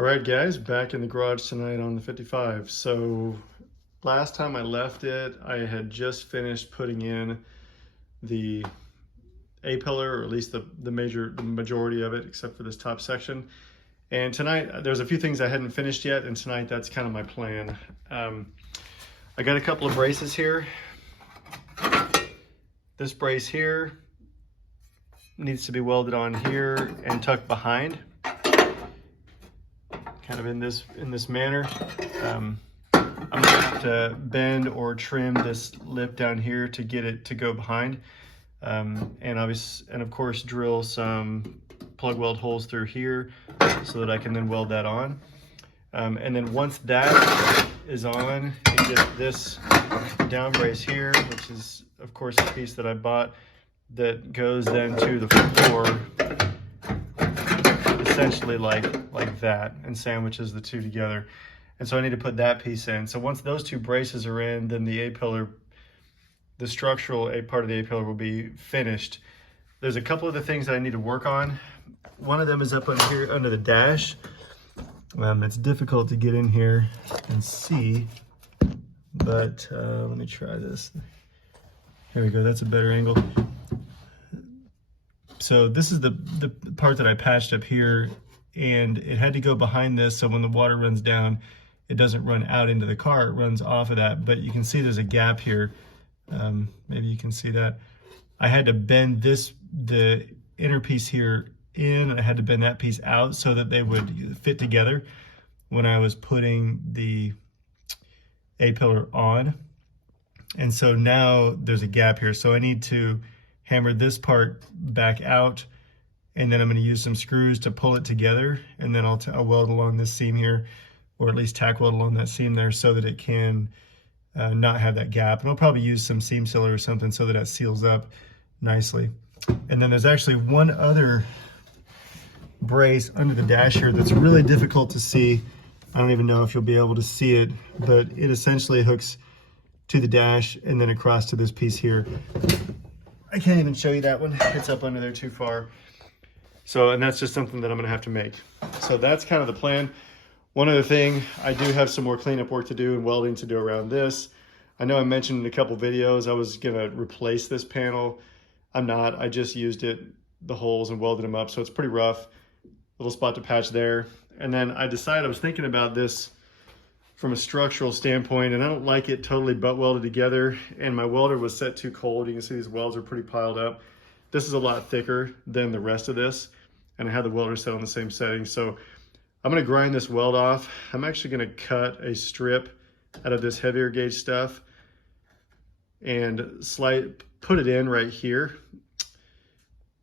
All right, guys, back in the garage tonight on the 55. So last time I left it, I had just finished putting in the A-pillar, or at least the majority of it, except for this top section. And tonight, there's a few things I hadn't finished yet, and tonight that's kind of my plan. I got a couple of braces here. This brace here needs to be welded on here and tucked behind, kind of in this manner. I'm gonna have to bend or trim this lip down here to get it to go behind, and of course drill some plug weld holes through here so that I can then weld that on. And then once that is on, you get this down brace here, which is of course a piece that I bought that goes then to the floor, essentially like that, and sandwiches the two together. And so I need to put that piece in. So once those two braces are in, then the A-pillar, the structural part of the A-pillar will be finished. There's a couple of the things that I need to work on. One of them is up under here under the dash. It's difficult to get in here and see, but let me try this. There we go, that's a better angle. So this is the part that I patched up here, and it had to go behind this so when the water runs down, it doesn't run out into the car, it runs off of that. But you can see there's a gap here. Maybe you can see that. I had to bend the inner piece here in, and I had to bend that piece out so that they would fit together when I was putting the A-pillar on. And so now there's a gap here. So I need to hammer this part back out, and then I'm going to use some screws to pull it together, and then I'll weld along this seam here, or at least tack weld along that seam there so that it can not have that gap. And I'll probably use some seam sealer or something so that it seals up nicely. And then there's actually one other brace under the dash here that's really difficult to see. I don't even know if you'll be able to see it, but it essentially hooks to the dash and then across to this piece here. I can't even show you that one. It's up under there too far. So, and that's just something that I'm gonna have to make. So that's kind of the plan. One other thing, I do have some more cleanup work to do and welding to do around this. I know I mentioned in a couple videos I was gonna replace this panel. I'm not, I just used the holes and welded them up, so it's pretty rough. Little spot to patch there. And then I decided, I was thinking about this from a structural standpoint, and I don't like it totally butt welded together, and my welder was set too cold. You can see these welds are pretty piled up. This is a lot thicker than the rest of this, and I had the welder set on the same setting. So I'm gonna grind this weld off. I'm actually gonna cut a strip out of this heavier gauge stuff and put it in right here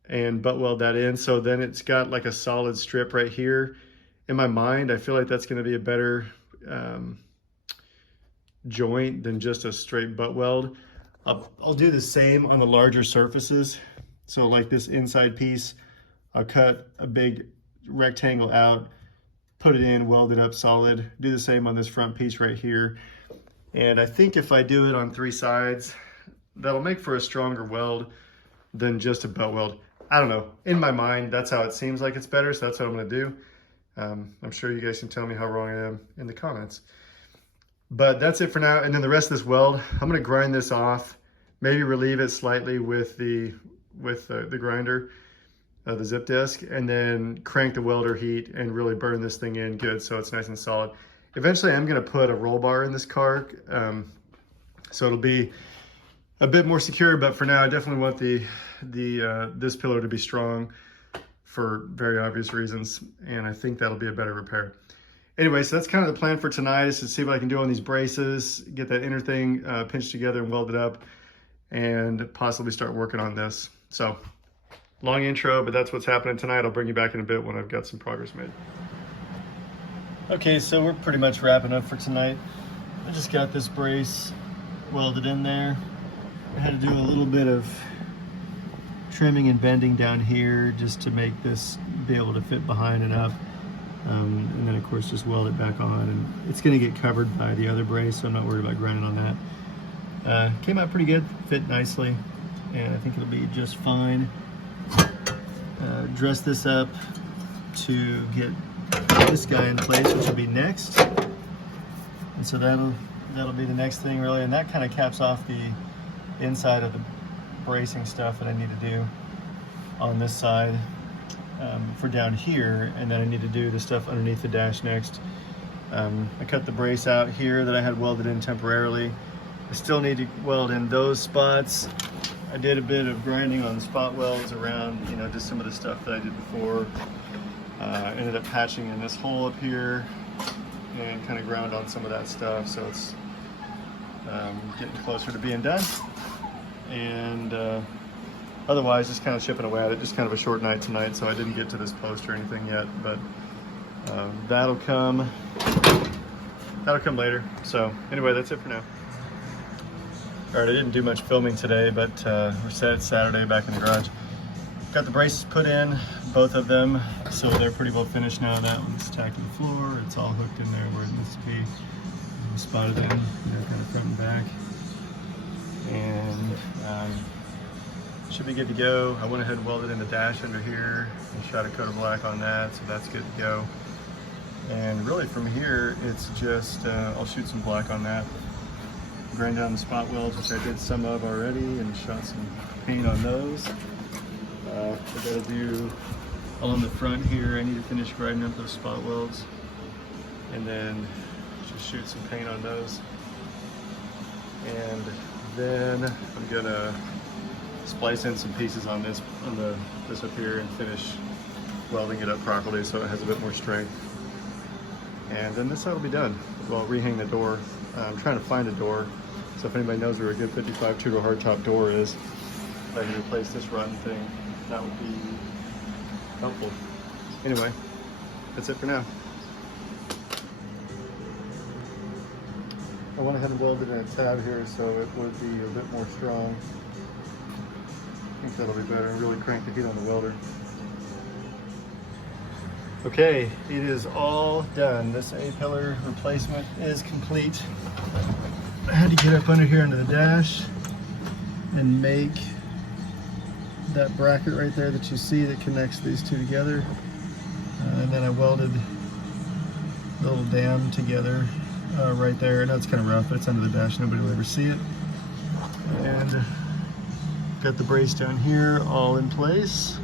and butt weld that in. So then it's got like a solid strip right here. In my mind, I feel like that's gonna be a better joint than just a straight butt weld. I'll do the same on the larger surfaces. So like this inside piece, I'll cut a big rectangle out, put it in, weld it up solid. Do the same on this front piece right here. And I think if I do it on 3 sides, that'll make for a stronger weld than just a butt weld. I don't know, in my mind, that's how it seems like it's better, so that's what I'm gonna do. I'm sure you guys can tell me how wrong I am in the comments. But that's it for now. And then the rest of this weld, I'm gonna grind this off, maybe relieve it slightly with the grinder, the zip disc, and then crank the welder heat and really burn this thing in good so it's nice and solid. Eventually I'm gonna put a roll bar in this car, so it'll be a bit more secure, but for now I definitely want this pillar to be strong for very obvious reasons, and I think that'll be a better repair. Anyway, so that's kind of the plan for tonight, is to see what I can do on these braces, get that inner thing pinched together and welded up, and possibly start working on this. So, long intro, but that's what's happening tonight. I'll bring you back in a bit when I've got some progress made. Okay, so we're pretty much wrapping up for tonight. I just got this brace welded in there. I had to do a little bit of trimming and bending down here just to make this be able to fit behind and up, and then of course just weld it back on, and it's going to get covered by the other brace, so I'm not worried about grinding on that. Came out pretty good, fit nicely, and I think it'll be just fine. Dress this up to get this guy in place, which will be next. And so that'll be the next thing really, and that kind of caps off the inside of the bracing stuff that I need to do on this side for down here, and then I need to do the stuff underneath the dash next. I cut the brace out here that I had welded in temporarily. I still need to weld in those spots. I did a bit of grinding on spot welds around, you know, just some of the stuff that I did before. Ended up patching in this hole up here and kind of ground on some of that stuff, so it's getting closer to being done. And otherwise just kind of chipping away at it. Just kind of a short night tonight, so I didn't get to this post or anything yet, but that'll come later. So anyway, that's it for now. All right, I didn't do much filming today, but we're set Saturday back in the garage. Got the braces put in, both of them, so they're pretty well finished now. That one's tacked to the floor. It's all hooked in there where it needs to be. Spotted in, you know, kind of front and back. And should be good to go. I went ahead and welded in the dash under here and shot a coat of black on that, so that's good to go. And really from here, it's just, I'll shoot some black on that. Grind down the spot welds, which I did some of already, and shot some paint on those. I gotta do along the front here. I need to finish grinding up those spot welds, and then just shoot some paint on those. And then I'm gonna splice in some pieces on this up here and finish welding it up properly so it has a bit more strength. And then this side will be done. Well, rehang the door. I'm trying to find a door, so if anybody knows where a good 55 2 hardtop door is, if I can replace this rotten thing, that would be helpful. Anyway, that's it for now. I went ahead and welded in a tab here so it would be a bit more strong. I think that'll be better, and really crank the heat on the welder. Okay, it is all done. This A-pillar replacement is complete. I had to get up under here into the dash and make that bracket right there that you see that connects these two together. And then I welded the little dam together right there. I know it's kind of rough, but it's under the dash. Nobody will ever see it. And got the brace down here all in place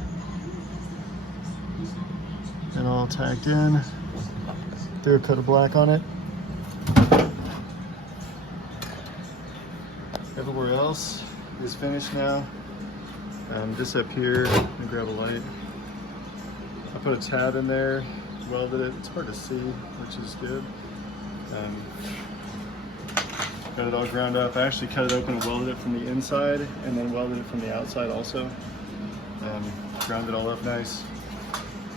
and all tacked in. Threw a coat of black on it. Everywhere else is finished now. Just up here, let me grab a light. I put a tab in there, welded it. It's hard to see, which is good. Got it all ground up. I actually cut it open and welded it from the inside and then welded it from the outside also. Ground it all up nice.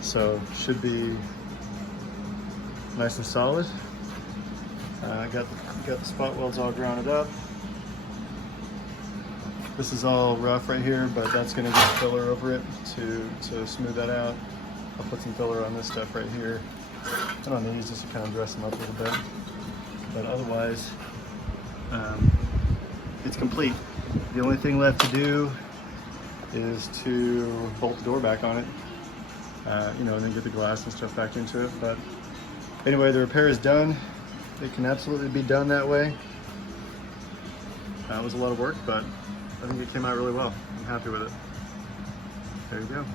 So should be nice and solid. I got the spot welds all grounded up. This is all rough right here, but that's gonna get filler over it to smooth that out. I'll put some filler on this stuff right here and on these just to kind of dress them up a little bit. But otherwise, it's complete. The only thing left to do is to bolt the door back on it, you know, and then get the glass and stuff back into it. But anyway, the repair is done. It can absolutely be done that way. That was a lot of work, but I think it came out really well. I'm happy with it. There you go.